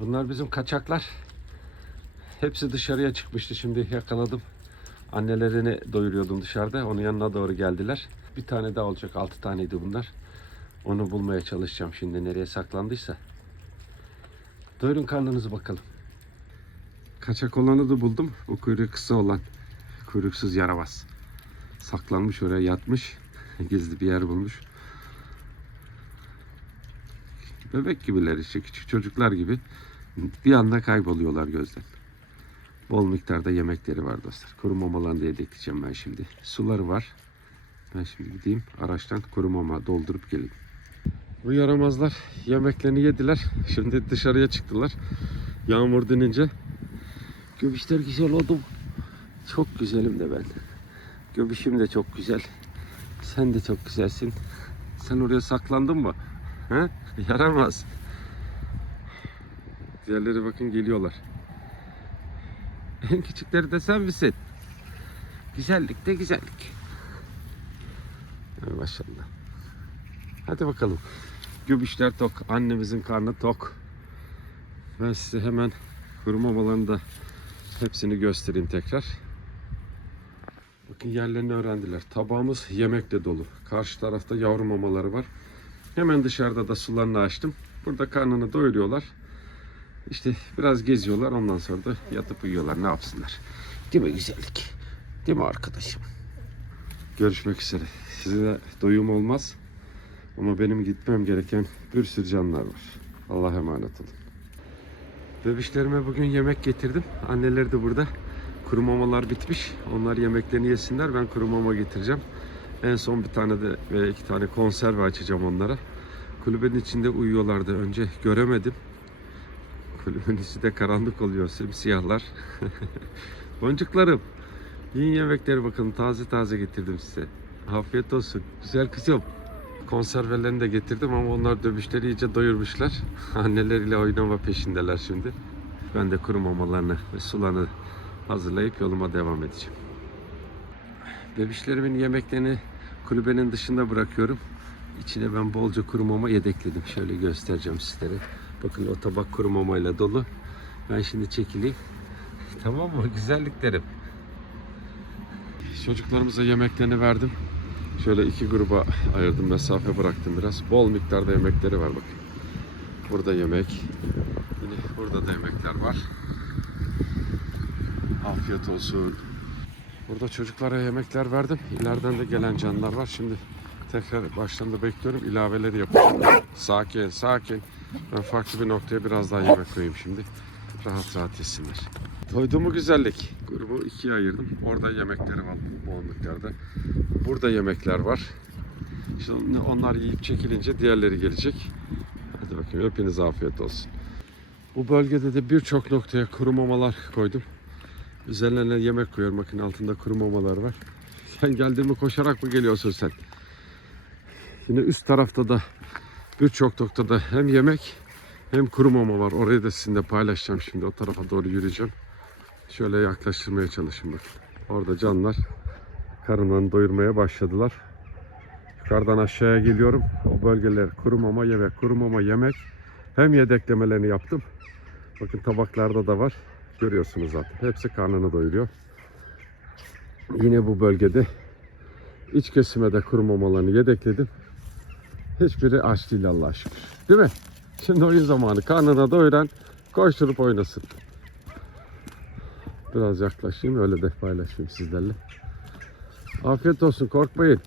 Bunlar bizim kaçaklar. Hepsi dışarıya çıkmıştı. Şimdi yakaladım. Annelerini doyuruyordum dışarıda. Onun yanına doğru geldiler. Bir tane daha olacak. Altı taneydi bunlar. Onu bulmaya çalışacağım şimdi nereye saklandıysa. Doyurun karnınızı bakalım. Kaçak olanı da buldum. O kuyruğu kısa olan. Kuyruksuz yaramaz. Saklanmış oraya yatmış. Gizli bir yer bulmuş. Bebek gibiler işte küçük çocuklar gibi. Bir anda kayboluyorlar gözden. Bol miktarda yemekleri var dostlar. Kuru mamalarını diye ekleyeceğim ben şimdi. Suları var. Ben şimdi gideyim araçtan kuru mama doldurup geleyim. Bu yaramazlar yemeklerini yediler. Şimdi dışarıya çıktılar. Yağmur dinince. Göbüşler güzel oldu. Çok güzelim de ben. Göbüşüm de çok güzel. Sen de çok güzelsin. Sen oraya saklandın mı? He? Yaramaz. Diğerleri bakın geliyorlar. En küçükleri de sen misin? Güzellik de güzellik. Ya maşallah. Hadi bakalım. Göbüşler tok. Annemizin karnı tok. Ben size hemen kuru mamalarını da hepsini göstereyim tekrar. Bakın yerlerini öğrendiler. Tabağımız yemekle dolu. Karşı tarafta yavru mamaları var. Hemen dışarıda da sularını açtım. Burada karnını doyuruyorlar. İşte biraz geziyorlar. Ondan sonra da yatıp uyuyorlar. Ne yapsınlar? Değil mi güzellik? Değil mi arkadaşım? Görüşmek üzere. Size doyum olmaz. Ama benim gitmem gereken bir sürü canlar var. Allah'a emanet olun. Bebişlerime bugün yemek getirdim. Anneleri de burada. Kuru mamalar bitmiş. Onlar yemeklerini yesinler. Ben kuru mama getireceğim. En son bir tane de ve iki tane konserve açacağım onlara. Kulübenin içinde uyuyorlardı. Önce göremedim. Kulübenin içi de karanlık oluyor. Simsiyahlar. Boncuklarım. Yiyin yemekleri bakın. Taze taze getirdim size. Afiyet olsun. Güzel kızım. Konservelerini de getirdim ama onlar dövüşleri iyice doyurmuşlar. Anneleriyle oynama peşindeler şimdi. Ben de kuru mamalarını ve sularını hazırlayıp yoluma devam edeceğim. Bebişlerimin yemeklerini kulübenin dışında bırakıyorum. İçine ben bolca kuru mama yedekledim. Şöyle göstereceğim sizlere. Bakın o tabak kuru mamayla dolu. Ben şimdi çekileyim. Tamam mı? Güzelliklerim. Çocuklarımıza yemeklerini verdim. Şöyle iki gruba ayırdım. Mesafe bıraktım biraz. Bol miktarda yemekleri var bakın. Burada yemek. Yine burada da yemekler var. Afiyet olsun. Burada çocuklara yemekler verdim. İleriden de gelen canlar var. Şimdi tekrar başlarında bekliyorum. İlaveleri yapacağım. Sakin, sakin. Ben farklı bir noktaya biraz daha yemek koyayım şimdi. Rahat rahat yesinler. Doydu mu güzellik? Grubu ikiye ayırdım. Orada yemekleri var bol miktarda. Burada yemekler var. Şimdi onlar yiyip çekilince diğerleri gelecek. Hadi bakayım hepinize afiyet olsun. Bu bölgede de birçok noktaya kuru mamalar koydum. Üzerlerine yemek koyuyorum. Bakın altında kuru mamalar var. Sen geldin mi koşarak mı geliyorsun sen? Yine üst tarafta da birçok noktada hem yemek hem kuru mama var. Orayı da sizinle paylaşacağım şimdi. O tarafa doğru yürüyeceğim. Şöyle yaklaştırmaya çalışayım bakın. Orada canlar karınlarını doyurmaya başladılar. Yukarıdan aşağıya geliyorum. O bölgeler kuru mama yemek, kuru mama yemek. Hem yedeklemelerini yaptım. Bakın tabaklarda da var. Görüyorsunuz zaten. Hepsi karnını doyuruyor. Yine bu bölgede iç kesime de kuru mamalarını yedekledim. Hiçbiri aç değil Allah'a şükür. Değil mi? Şimdi oyun zamanı. Karnına doyuran koşturup oynasın. Biraz yaklaşayım öyle de paylaşayım sizlerle. Afiyet olsun korkmayın.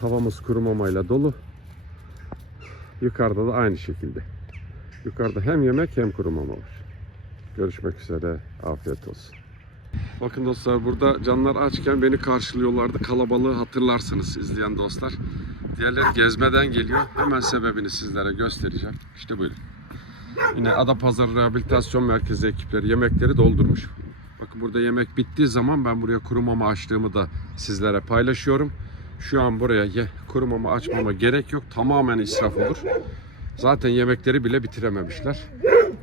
Tavamız kuru mamayla dolu. Yukarıda da aynı şekilde. Yukarıda hem yemek hem kuru mama var. Görüşmek üzere. Afiyet olsun. Bakın dostlar burada canlar açken beni karşılıyorlardı. Kalabalığı hatırlarsınız izleyen dostlar. Diğerleri gezmeden geliyor. Hemen sebebini sizlere göstereceğim. İşte buyurun. Yine Adapazarı Rehabilitasyon Merkezi ekipleri yemekleri doldurmuş. Bakın burada yemek bittiği zaman ben buraya kuru mama açtığımı da sizlere paylaşıyorum. Şu an buraya ye, kuru mama açmama gerek yok. Tamamen israf olur. Zaten yemekleri bile bitirememişler.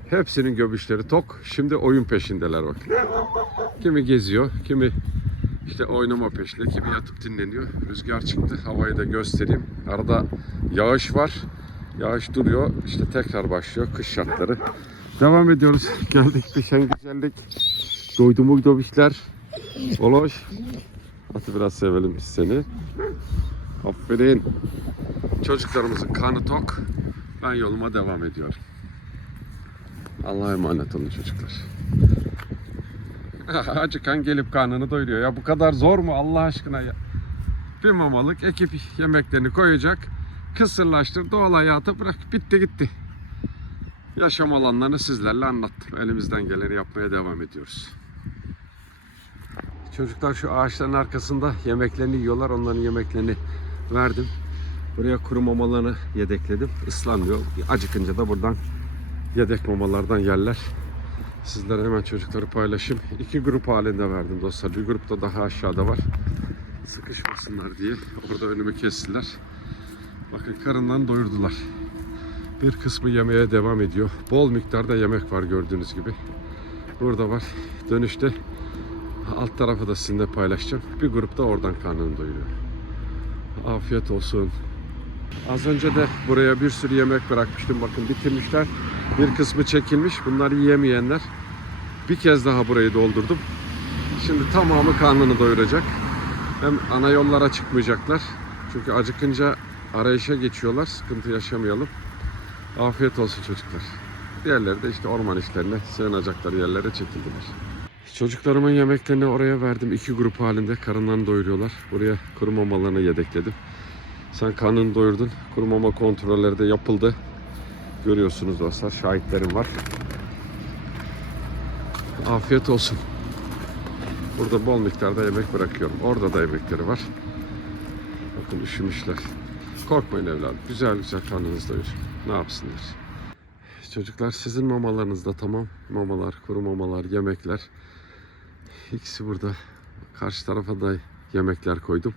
Hepsinin göbüşleri tok. Şimdi oyun peşindeler bakın. Kimi geziyor, kimi işte oynama peşinde, kimi yatıp dinleniyor. Rüzgar çıktı, havayı da göstereyim. Arada Yağış var. Yağış duruyor. İşte tekrar başlıyor kış şartları. Devam ediyoruz. Geldik bir şen güzellik. Doydu mu dobişler? Oloş. Hadi biraz sevelim biz seni. Aferin. Çocuklarımızın kanı tok. Ben yoluma devam ediyorum. Allah'a emanet olun çocuklar. Acıkan gelip karnını doyuruyor. Ya bu kadar zor mu Allah aşkına ya? Bir mamalık ekip yemeklerini koyacak. Kısırlaştır doğal hayata bırak. Bitti gitti. Yaşam alanlarını sizlerle anlattım. Elimizden geleni yapmaya devam ediyoruz. Çocuklar şu ağaçların arkasında yemeklerini yiyorlar. Onların yemeklerini verdim. Buraya kuru mamalarını yedekledim. Islanmıyor. Acıkınca da buradan yedek mamalardan yerler. Sizlere hemen çocukları paylaşayım. İki grup halinde verdim dostlar. Bir grup da daha aşağıda var. Sıkışmasınlar diye. Orada önümü kestiler. Bakın karından doyurdular. Bir kısmı yemeye devam ediyor. Bol miktarda yemek var gördüğünüz gibi. Burada var. Dönüşte alt tarafı da sizinle paylaşacağım. Bir grup da oradan karnını doyuruyor. Afiyet olsun. Az önce de buraya bir sürü yemek bırakmıştım. Bakın bitirmişler. Bir kısmı çekilmiş. Bunları yiyemeyenler. Bir kez daha burayı doldurdum. Şimdi tamamı karnını doyuracak. Hem ana yollara çıkmayacaklar. Çünkü acıkınca arayışa geçiyorlar. Sıkıntı yaşamayalım. Afiyet olsun çocuklar. Diğerleri de işte orman işlerine sığınacakları yerlere çekildiler. Çocuklarımın yemeklerini oraya verdim. İki grup halinde karınlarını doyuruyorlar. Buraya kuru mamalarını yedekledim. Sen karnını doyurdun. Kuru mama kontrolleri de yapıldı. Görüyorsunuz dostlar. Şahitlerim var. Afiyet olsun. Burada bol miktarda yemek bırakıyorum. Orada da yemekleri var. Bakın üşümüşler. Korkmayın evladım. Güzel güzel karnınızı doyurun. Ne yapsınlar? Çocuklar sizin mamalarınız da tamam. Mamalar, kuru mamalar, yemekler. İkisi burada. Karşı tarafa da yemekler koydum.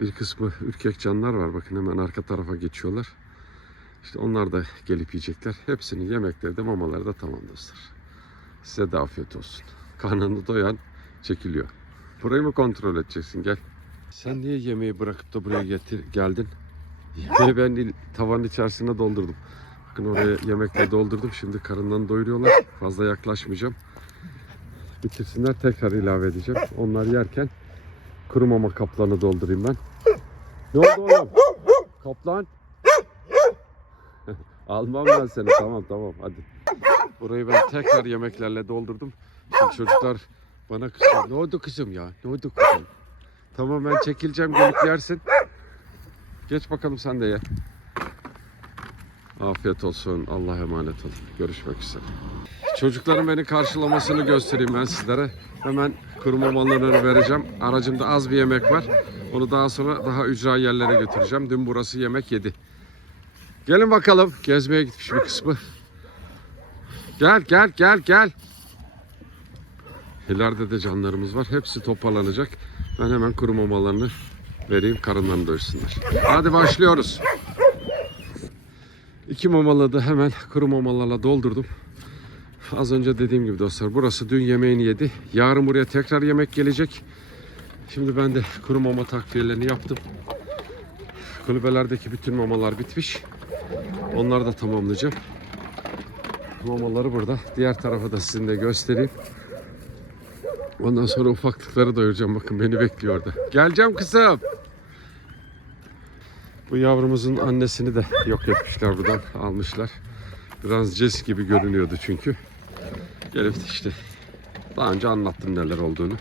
Bir kısmı ürkek canlar var. Bakın hemen arka tarafa geçiyorlar. İşte onlar da gelip yiyecekler. Hepsinin yemekleri de mamaları da tamam dostlar. Size de afiyet olsun. Karnını doyan çekiliyor. Burayı mı kontrol edeceksin? Gel. Sen niye yemeği bırakıp da buraya getir, geldin? Yemeği ben tavanın içerisine doldurdum. Bakın oraya yemekle doldurdum. Şimdi karından doyuruyorlar. Fazla yaklaşmayacağım. Bitirsinler tekrar ilave edeceğim. Onlar yerken kuru mama kaplarını doldurayım ben. Ne oldu oğlum? Kaplan. Almam ben seni. Tamam tamam hadi. Burayı ben tekrar yemeklerle doldurdum. Şimdi çocuklar bana kızıyor. Ne oldu kızım ya? Ne oldu kızım? Tamam ben çekileceğim gelip yersin. Geç bakalım sen de ye. Afiyet olsun. Allah'a emanet olun. Görüşmek üzere. Çocukların beni karşılamasını göstereyim ben sizlere. Hemen kuru mamalarını vereceğim. Aracımda az bir yemek var. Onu daha sonra daha ücra yerlere götüreceğim. Dün burası yemek yedi. Gelin bakalım. Gezmeye gitmiş bir kısmı. Gel gel gel gel. İleride de canlarımız var. Hepsi toparlanacak. Ben hemen kuru mamalarını vereyim. Karınlarını doyursunlar. Hadi başlıyoruz. İki mamalı da hemen kuru mamalarla doldurdum. Az önce dediğim gibi dostlar burası dün yemeğini yedi. Yarın buraya tekrar yemek gelecek. Şimdi ben de kuru mama takviyelerini yaptım. Kulübelerdeki bütün mamalar bitmiş. Onları da tamamlayacağım. Mamaları burada. Diğer tarafı da sizinle göstereyim. Ondan sonra ufaklıkları doyuracağım. Bakın beni bekliyor orada. Geleceğim kızım. Bu yavrumuzun annesini de yok etmişler buradan. Almışlar. Biraz ces gibi görünüyordu çünkü. Gelip de işte daha önce anlattım neler olduğunu.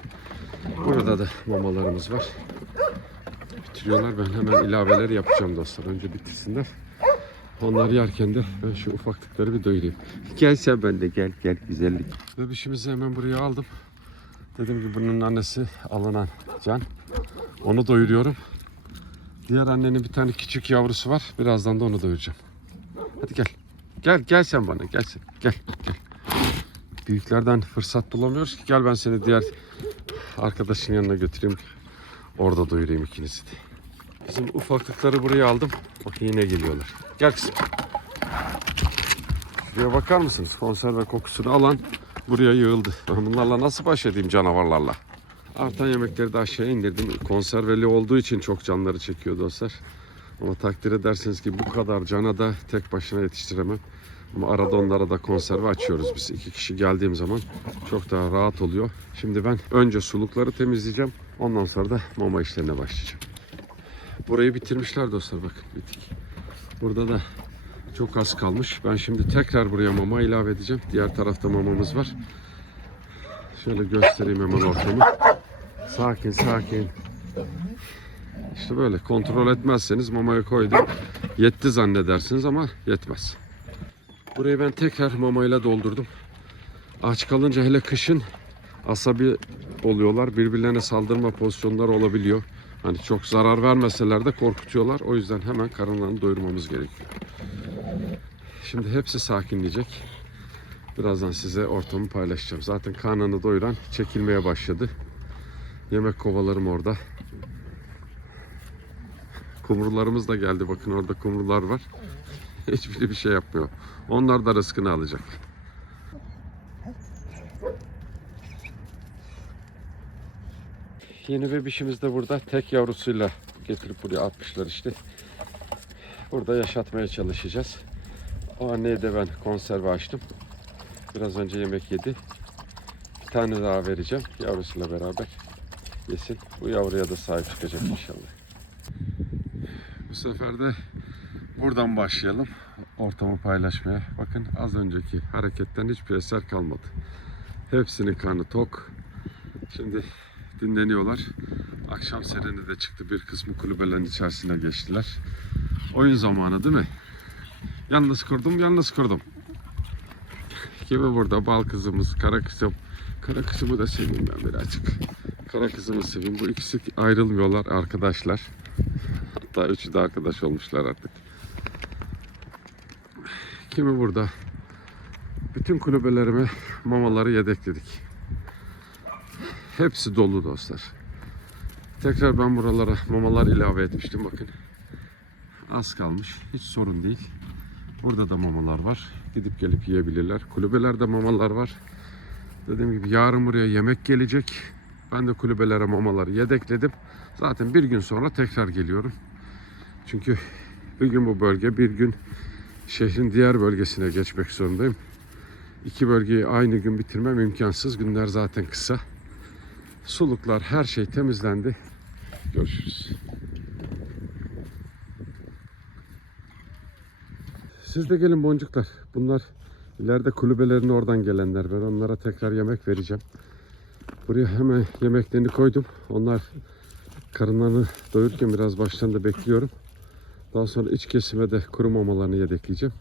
Burada da mamalarımız var. Bitiriyorlar. Ben hemen ilaveler yapacağım dostlar. Önce bitirsinler. Onlar yerken de ben şu ufaklıkları bir doyurayım. Gel sen ben de gel gel güzellik. Bebişimizi hemen buraya aldım. Dedim ki bunun annesi alınan can. Onu doyuruyorum. Diğer annenin bir tane küçük yavrusu var. Birazdan da onu doyuracağım. Hadi gel. Gel gel sen bana gel sen. Gel gel. Büyüklerden fırsat bulamıyoruz ki. Gel ben seni diğer arkadaşın yanına götüreyim. Orada doyurayım ikinizi de. Bizim ufaklıkları buraya aldım. Bakın yine geliyorlar. Gel kızım. Şuraya bakar mısınız? Konserve kokusunu alan buraya yığıldı. Bunlarla nasıl baş edeyim canavarlarla? Artan yemekleri de aşağı indirdim. Konserveli olduğu için çok canları çekiyor dostlar. Ama takdir edersiniz ki bu kadar cana da tek başına yetiştiremem. Ama arada onlara da konserve açıyoruz biz. iki kişi geldiğim zaman çok daha rahat oluyor. Şimdi ben önce sulukları temizleyeceğim. Ondan sonra da mama işlerine başlayacağım. Burayı bitirmişler dostlar bakın bitik. Burada da çok az kalmış. Ben şimdi tekrar buraya mama ilave edeceğim. Diğer tarafta mamamız var. Şöyle göstereyim hemen ortamı. Sakin sakin. İşte böyle kontrol etmezseniz mamayı koydum. Yetti zannedersiniz ama yetmez. Burayı ben tekrar mamayla doldurdum. Aç kalınca hele kışın asabi oluyorlar. Birbirlerine saldırma pozisyonları olabiliyor. Hani çok zarar vermeseler de korkutuyorlar. O yüzden hemen karınlarını doyurmamız gerekiyor. Şimdi hepsi sakinleyecek. Birazdan size ortamı paylaşacağım. Zaten karnını doyuran çekilmeye başladı. Yemek kovalarım orada. Kumrularımız da geldi. Bakın orada kumrular var. Hiçbiri bir şey yapmıyor. Onlar da rızkını alacak. Yeni bebişimiz de burada tek yavrusuyla getirip buraya atmışlar işte. Burada yaşatmaya çalışacağız. O anneye de ben konserve açtım. Biraz önce yemek yedi. Bir tane daha vereceğim yavrusuyla beraber yesin. Bu yavruya da sahip çıkacak inşallah. Bu sefer de buradan başlayalım ortamı paylaşmaya. Bakın az önceki hareketten hiçbir eser kalmadı. Hepsinin karnı tok. Şimdi dinleniyorlar. Akşam sereni de çıktı. Bir kısmı kulübelerin içerisine geçtiler. Oyun zamanı değil mi? Yalnız kurdum, yalnız kurdum. Kimi burada? Bal kızımız, kara kızım. Kara kızımı da seveyim ben birazcık. Kara kızımı seveyim. Bu ikisi ayrılmıyorlar arkadaşlar. Hatta üçü de arkadaş olmuşlar artık. Kimi burada? Bütün kulübelerime mamaları yedekledik. Hepsi dolu dostlar. Tekrar ben buralara mamalar ilave etmiştim bakın. Az kalmış. Hiç sorun değil. Burada da mamalar var. Gidip gelip yiyebilirler. Kulübelerde mamalar var. Dediğim gibi yarın buraya yemek gelecek. Ben de kulübelere mamaları yedekledim. Zaten bir gün sonra tekrar geliyorum. Çünkü bir gün bu bölge, bir gün şehrin diğer bölgesine geçmek zorundayım. İki bölgeyi aynı gün bitirmem imkansız. Günler zaten kısa. Suluklar, her şey temizlendi. Görüşürüz. Siz de gelin boncuklar. Bunlar ileride kulübelerin oradan gelenler. Ben onlara tekrar yemek vereceğim. Buraya hemen yemeklerini koydum. Onlar karınlarını doyururken biraz baştan da bekliyorum. Daha sonra iç kesime de kuru mamalarını yedekleyeceğim.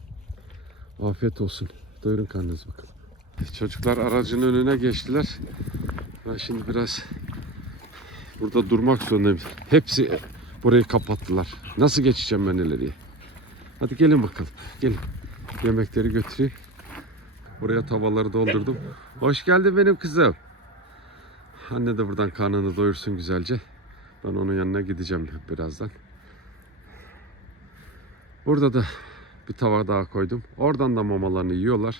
Afiyet olsun. Doyurun karnınızı bakalım. Çocuklar aracın önüne geçtiler. Ben şimdi biraz burada durmak zorundayım. Hepsi burayı kapattılar. Nasıl geçeceğim ben ileriye? Hadi gelin bakalım. Gelin. Yemekleri götüreyim. Buraya tavaları doldurdum. Hoş geldin benim kızım. Anne de buradan karnını doyursun güzelce. Ben onun yanına gideceğim birazdan. Burada da bir tava daha koydum. Oradan da mamalarını yiyorlar.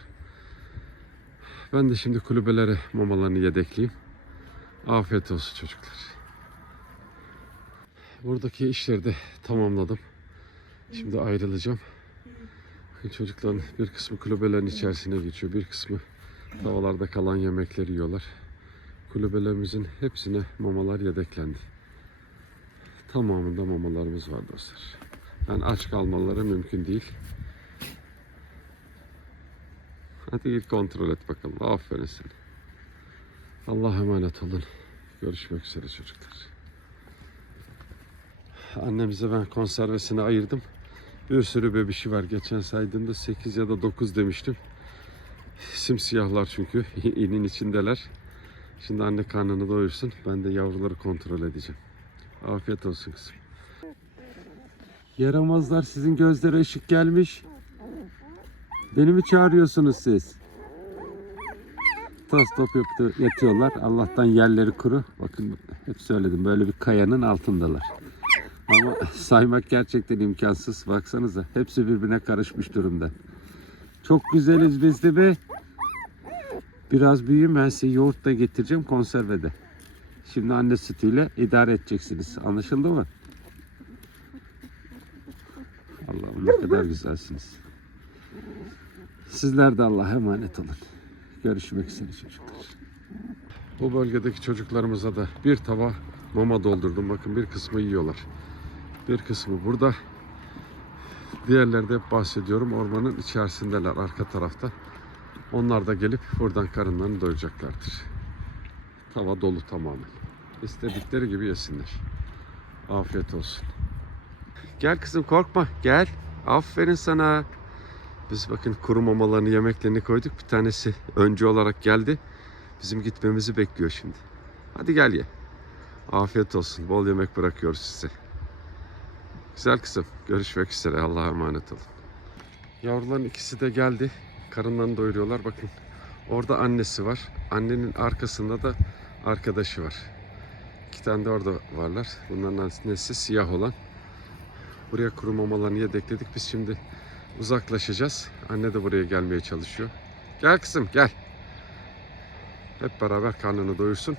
Ben de şimdi kulübelere mamalarını yedekleyeyim. Afiyet olsun çocuklar. Buradaki işleri de tamamladım. Şimdi ayrılacağım. Çocukların bir kısmı kulübelerin içerisine geçiyor. Bir kısmı tavalarda kalan yemekleri yiyorlar. Kulübelerimizin hepsine mamalar yedeklendi. Tamamında mamalarımız var dostlar. Yani aç kalmaları mümkün değil. Hadi git kontrol et bakalım. Aferin sana. Allah'a emanet olun. Görüşmek üzere çocuklar. Annemize ben konservesini ayırdım. Bir sürü bebişi var. Geçen saydığımda 8 ya da 9 demiştim. Simsiyahlar çünkü. inin içindeler. Şimdi anne karnını doyursun. Ben de yavruları kontrol edeceğim. Afiyet olsun kızım. Yaramazlar sizin gözlere ışık gelmiş. Beni mi çağırıyorsunuz siz? Toz top yaptı, yatıyorlar. Allah'tan yerleri kuru. Bakın hep söyledim böyle bir kayanın altındalar. Ama saymak gerçekten imkansız. Baksanıza hepsi birbirine karışmış durumda. Çok güzeliz biz de be. Biraz büyüyün ben size yoğurt da getireceğim konservede. Şimdi anne sütüyle idare edeceksiniz. Anlaşıldı mı? Allah'ım ne kadar güzelsiniz. Sizler de Allah'a emanet olun. Görüşmek üzere çocuklar. Bu bölgedeki çocuklarımıza da bir tava mama doldurdum. Bakın bir kısmı yiyorlar. Bir kısmı burada. Diğerleri de bahsediyorum ormanın içerisindeler arka tarafta. Onlar da gelip buradan karınlarını doyuracaklardır. Tava dolu tamamen. İstedikleri gibi yesinler. Afiyet olsun. Gel kızım korkma gel. Aferin sana. Biz bakın kuru mamalarını yemeklerini koyduk. Bir tanesi önce olarak geldi. Bizim gitmemizi bekliyor şimdi. Hadi gel ye. Afiyet olsun. Bol yemek bırakıyoruz size. Güzel kızım. Görüşmek üzere. Allah'a emanet olun. Yavruların ikisi de geldi. Karınlarını doyuruyorlar. Bakın orada annesi var. Annenin arkasında da arkadaşı var. İki tane de orada varlar. Bunların annesi siyah olan. Buraya kuru mamalarını yedekledik. Biz şimdi uzaklaşacağız. Anne de buraya gelmeye çalışıyor. Gel kızım gel. Hep beraber karnını doyursun.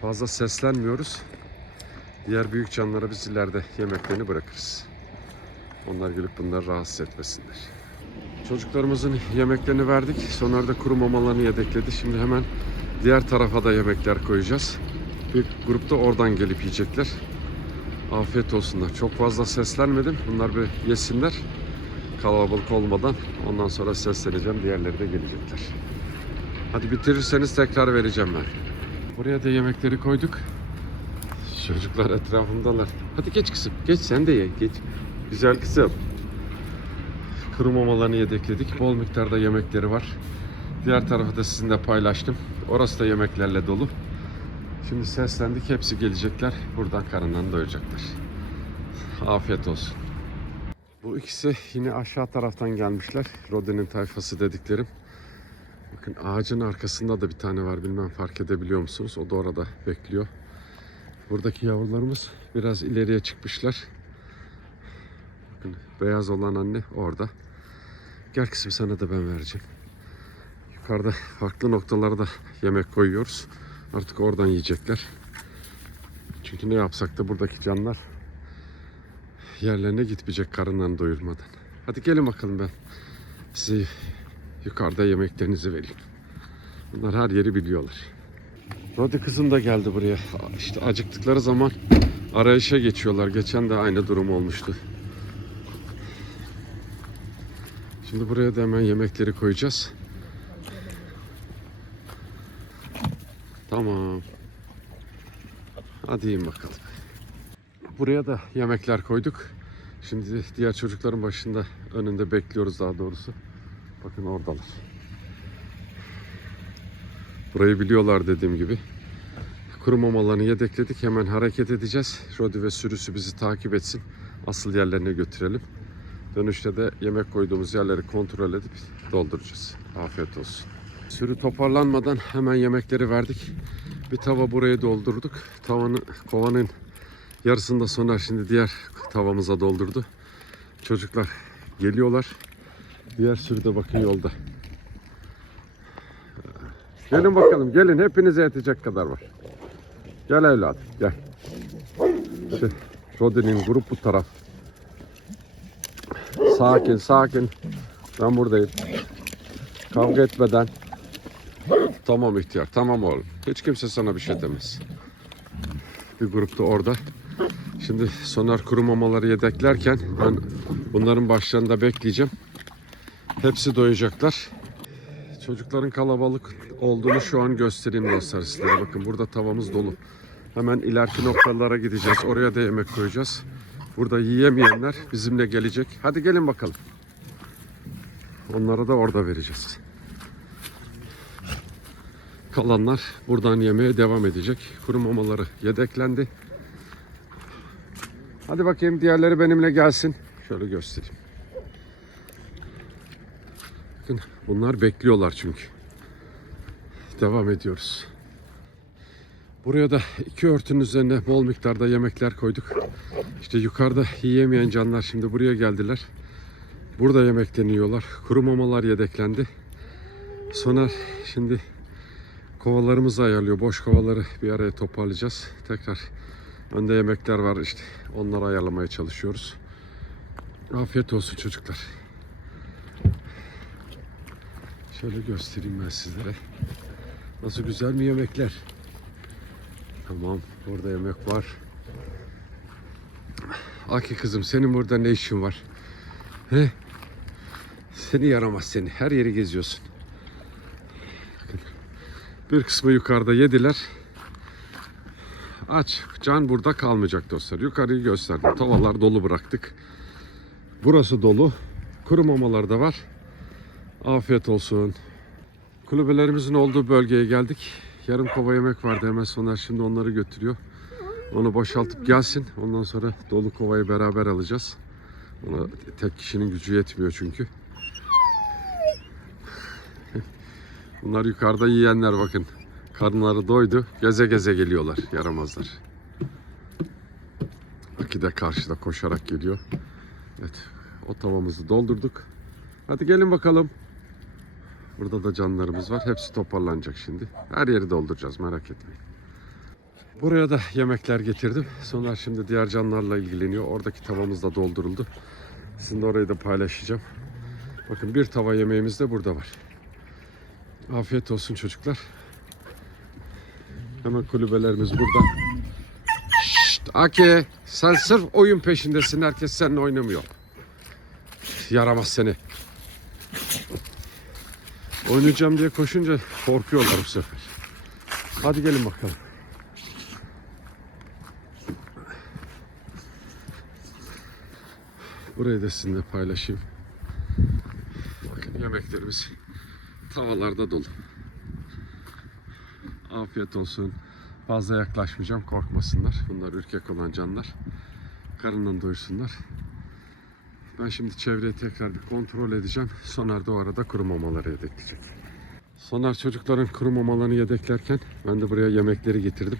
Fazla seslenmiyoruz. Diğer büyük canlara biz ileride yemeklerini bırakırız. Onlar gelip bunları rahatsız etmesinler. Çocuklarımızın yemeklerini verdik. Sonra da kuru mamalarını yedekledi. Şimdi hemen diğer tarafa da yemekler koyacağız. Bir grupta oradan gelip yiyecekler. Afiyet olsunlar. Çok fazla seslenmedim. Bunlar bir yesinler. Kalabalık olmadan. Ondan sonra sesleneceğim. Diğerleri de gelecekler. Hadi bitirirseniz tekrar vereceğim ben. Buraya da yemekleri koyduk. Çocuklar etrafımdalar. Hadi geç kızım. Geç sen de ye. Geç. Güzel kızım. Kuru mamalarını yedekledik. Bol miktarda yemekleri var. Diğer tarafı da sizinle paylaştım. Orası da yemeklerle dolu. Şimdi seslendik. Hepsi gelecekler. Buradan karınlarını doyuracaklar. Afiyet olsun. Bu ikisi yine aşağı taraftan gelmişler. Rodenin tayfası dediklerim. Bakın ağacın arkasında da bir tane var. Bilmem fark edebiliyor musunuz? O da orada bekliyor. Buradaki yavrularımız biraz ileriye çıkmışlar. Bakın beyaz olan anne orada. Gel kızım sana da ben vereceğim. Yukarıda farklı noktalarda yemek koyuyoruz. Artık oradan yiyecekler. Çünkü ne yapsak da buradaki canlar yerlerine gitmeyecek karınlarını doyurmadan. Hadi gelin bakalım ben size yukarıda yemeklerinizi vereyim. Bunlar her yeri biliyorlar. Rodi kızım da geldi buraya. İşte acıktıkları zaman arayışa geçiyorlar. Geçen de aynı durum olmuştu. Şimdi buraya da hemen yemekleri koyacağız. Tamam. Hadi yiyin bakalım. Buraya da yemekler koyduk. Şimdi diğer çocukların başında önünde bekliyoruz daha doğrusu. Bakın oradalar. Burayı biliyorlar dediğim gibi. Kuru mamalarını yedekledik. Hemen hareket edeceğiz. Rodi ve sürüsü bizi takip etsin. Asıl yerlerine götürelim. Dönüşte de yemek koyduğumuz yerleri kontrol edip dolduracağız. Afiyet olsun. Sürü toparlanmadan hemen yemekleri verdik. Bir tava buraya doldurduk. Tavanın, kovanın yarısını da Soner şimdi diğer tavamıza doldurdu. Çocuklar geliyorlar. Diğer sürü de bakın yolda. Gelin bakalım gelin hepinize yetecek kadar var. Gel evladım gel. İşte Rodin'in grup bu taraf. Sakin sakin. Ben buradayım. Kavga etmeden. Tamam ihtiyar tamam oğlum. Hiç kimse sana bir şey demez. Bir grup da orada. Şimdi sonar kuru mamaları yedeklerken ben bunların başlarında bekleyeceğim. Hepsi doyacaklar. Çocukların kalabalık olduğunu şu an göstereyim dostlar sizlere. Bakın burada tavamız dolu. Hemen ileriki noktalara gideceğiz. Oraya da yemek koyacağız. Burada yiyemeyenler bizimle gelecek. Hadi gelin bakalım. Onlara da orada vereceğiz. Kalanlar buradan yemeye devam edecek. Kuru mamaları yedeklendi. Hadi bakayım diğerleri benimle gelsin. Şöyle göstereyim. Bakın bunlar bekliyorlar çünkü. Devam ediyoruz. Buraya da iki örtünün üzerine bol miktarda yemekler koyduk. İşte yukarıda yiyemeyen canlar şimdi buraya geldiler. Burada yemeklerini yiyorlar. Kuru mamalar yedeklendi. Soner şimdi kovalarımızı ayarlıyor. Boş kovaları bir araya toparlayacağız. Tekrar önde yemekler var işte. Onları ayarlamaya çalışıyoruz. Afiyet olsun çocuklar. Şöyle göstereyim ben sizlere. Nasıl güzel mi yemekler? Tamam, burada yemek var. Aki kızım senin burada ne işin var? He? Seni yaramaz seni. Her yeri geziyorsun. Bir kısmı yukarıda yediler. Aç. Can burada kalmayacak dostlar. Yukarıyı gösterdim. Tavalar dolu bıraktık. Burası dolu. Kuru mamalar da var. Afiyet olsun. Kulübelerimizin olduğu bölgeye geldik. Yarım kova yemek vardı hemen sonra şimdi onları götürüyor. Onu boşaltıp gelsin. Ondan sonra dolu kovayı beraber alacağız. Ona tek kişinin gücü yetmiyor çünkü. Bunlar yukarıda yiyenler bakın. Karınları doydu. Geze geze geliyorlar. Yaramazlar. Aki de karşıda koşarak geliyor. Evet. O tavamızı doldurduk. Hadi gelin bakalım. Burada da canlarımız var. Hepsi toparlanacak şimdi. Her yeri dolduracağız merak etmeyin. Buraya da yemekler getirdim. Sonra şimdi diğer canlarla ilgileniyor. Oradaki tavamız da dolduruldu. Sizinle orayı da paylaşacağım. Bakın bir tava yemeğimiz de burada var. Afiyet olsun çocuklar. Hemen kulübelerimiz burada. Şşt Aki sen sırf oyun peşindesin. Herkes seninle oynamıyor. Yaramaz seni. Oynayacağım diye koşunca korkuyorlar bu sefer. Hadi gelin bakalım. Burayı da sizinle paylaşayım. Bakın yemeklerimiz tavallarda dolu. Afiyet olsun. Fazla yaklaşmayacağım korkmasınlar. Bunlar ürkek olan canlar. Karından doysunlar. Ben şimdi çevreyi tekrar bir kontrol edeceğim. Soner de o arada kuru mamaları yedekleyecek. Soner çocukların kuru mamalarını yedeklerken ben de buraya yemekleri getirdim.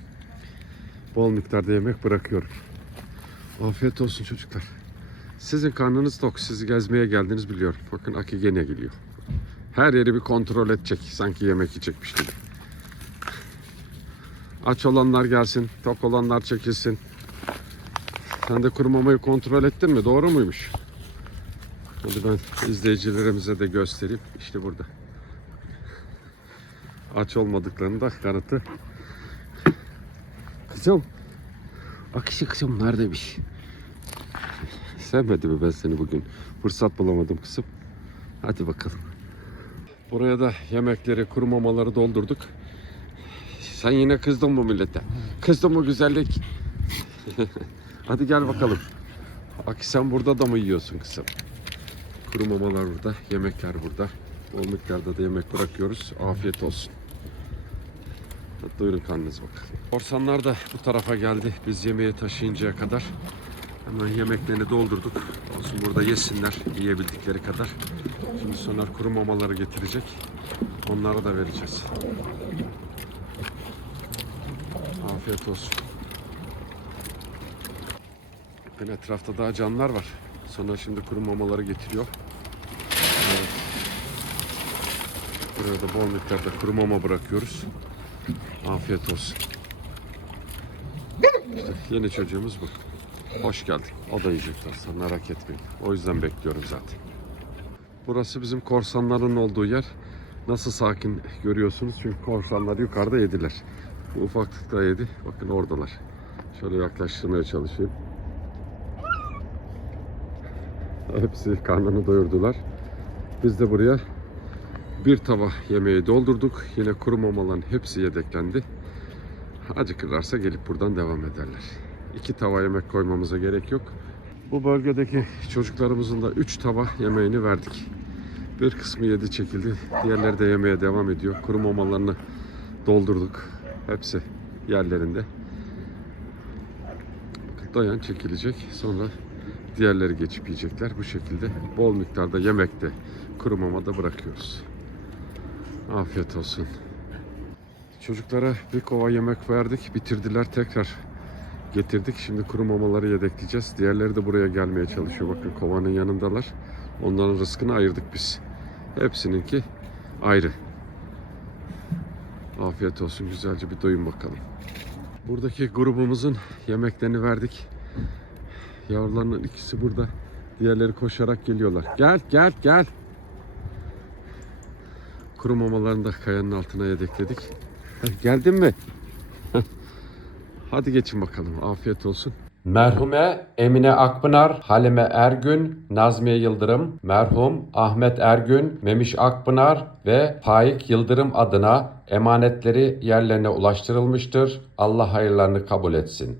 Bol miktarda yemek bırakıyorum. Afiyet olsun çocuklar. Sizin karnınız tok. Siz gezmeye geldiniz biliyorum. Bakın Aki gene geliyor. Her yeri bir kontrol edecek. Sanki yemek yiyecekmiş gibi. Aç olanlar gelsin. Tok olanlar çekilsin. Sen de kuru mamayı kontrol ettin mi? Doğru muymuş? Hadi ben izleyicilerimize de göstereyim. İşte burada. Aç olmadıklarını da kanıtı. Kızım. Akışı kızım neredeymiş? Sevmedi mi ben seni bugün? Fırsat bulamadım kızım. Hadi bakalım. Buraya da yemekleri, kuru mamaları doldurduk. Sen yine kızdın bu millete. Kızdın mı güzellik? Hadi gel bakalım. Aki sen burada da mı yiyorsun kızım? Kuru mamalar burada, yemekler burada. Bol miktarda da yemek bırakıyoruz. Afiyet olsun. Doyurun karnınızı bakalım. Korsanlar da bu tarafa geldi. Biz yemeğe taşıyıncaya kadar. Hemen yemeklerini doldurduk. Olsun burada yesinler yiyebildikleri kadar. Şimdi Soner kuru mamaları getirecek. Onlara da vereceğiz. Afiyet olsun. Bakın etrafta daha canlar var. Sonra şimdi kuru mamaları getiriyor. Evet. Buraya da bol miktarda kuru mama bırakıyoruz. Afiyet olsun. İşte yeni çocuğumuz bu. Hoş geldin. O da yiyecek dostlar merak etmeyin. O yüzden bekliyorum zaten. Burası bizim korsanların olduğu yer. Nasıl sakin görüyorsunuz çünkü korsanlar yukarıda yediler. Bu ufaklıkta yedi. Bakın oradalar. Şöyle yaklaştırmaya çalışayım. Hepsi karnını doyurdular. Biz de buraya bir tava yemeği doldurduk. Yine kuru mamaların hepsi yedeklendi. Acıkırlarsa gelip buradan devam ederler. İki tava yemek koymamıza gerek yok. Bu bölgedeki çocuklarımızın da üç tava yemeğini verdik. Bir kısmı yedi çekildi. Diğerleri de yemeye devam ediyor. Kuru mamalarını doldurduk. Hepsi yerlerinde. Doyan çekilecek. Sonra diğerleri geçip yiyecekler. Bu şekilde bol miktarda yemekte kuru mama da bırakıyoruz. Afiyet olsun. Çocuklara bir kova yemek verdik. Bitirdiler tekrar getirdik. Şimdi kuru mamaları yedekleyeceğiz. Diğerleri de buraya gelmeye çalışıyor. Bakın kovanın yanındalar. Onların rızkını ayırdık biz. Hepsininki ayrı. Afiyet olsun. Güzelce bir doyun bakalım. Buradaki grubumuzun yemeklerini verdik. Yavrularının ikisi burada. Diğerleri koşarak geliyorlar. Gel gel gel. Kuru mamalarını da kayanın altına yedekledik. Geldin mi? Hadi geçin bakalım. Afiyet olsun. Merhume Emine Akpınar, Halime Ergün, Nazmiye Yıldırım, merhum Ahmet Ergün, Memiş Akpınar ve Faik Yıldırım adına emanetleri yerlerine ulaştırılmıştır. Allah hayırlarını kabul etsin.